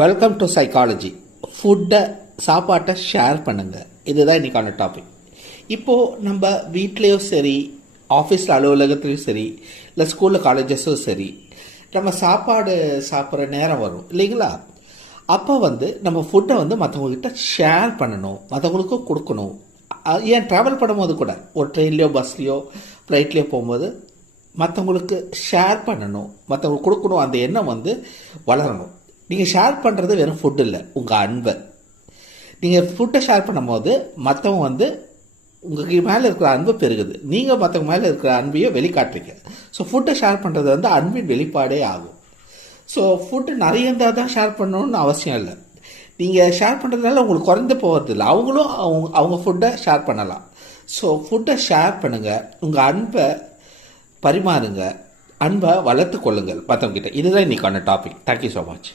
Welcome to psychology. ஃபுட்டை சாப்பாட்டை share பண்ணுங்கள், இதுதான் இன்றைக்கான டாபிக். இப்போது நம்ம வீட்லேயும் சரி, ஆஃபீஸில் அலுவலகத்துலேயும் சரி, இல்லை ஸ்கூலில் காலேஜஸும் சரி, நம்ம சாப்பாடு சாப்பிட்ற நேரம் வரும் இல்லைங்களா? அப்போ நம்ம ஃபுட்டை மற்றவங்கக்கிட்ட ஷேர் பண்ணணும், மற்றவங்களுக்கும் கொடுக்கணும். ஏன் ட்ராவல் பண்ணும்போது கூட, ஒரு ட்ரெயின்லேயோ பஸ்லேயோ ஃப்ளைட்லேயோ போகும்போது மற்றவங்களுக்கு ஷேர் பண்ணணும், மற்றவங்களுக்கு கொடுக்கணும். அந்த எண்ணம் வளரணும். நீங்கள் ஷேர் பண்ணுறது வெறும் ஃபுட் இல்லை, உங்கள் அன்பை. நீங்கள் ஃபுட்டை ஷேர் பண்ணும்போது மற்றவங்க உங்களுக்கு மேலே இருக்கிற அன்பு பெருகுது, நீங்கள் மற்றவங்க மேலே இருக்கிற அன்பையும் வெளிக்காட்டுறீங்க. ஸோ ஃபுட்டை ஷேர் பண்ணுறது அன்பின் வெளிப்பாடே ஆகும். ஸோ ஃபுட்டு நிறைய இருந்தால் தான் ஷேர் பண்ணணும்னு அவசியம் இல்லை. நீங்கள் ஷேர் பண்ணுறதுனால உங்களுக்கு குறைந்து போகிறது இல்லை, அவங்களும் அவங்க ஃபுட்டை ஷேர் பண்ணலாம். ஸோ ஃபுட்டை ஷேர் பண்ணுங்கள், உங்கள் அன்பை பரிமாறுங்க, அன்பை வளர்த்து கொள்ளுங்கள் மற்றவங்ககிட்ட. இதுதான் இன்றைக்கான டாபிக். Thank you so much.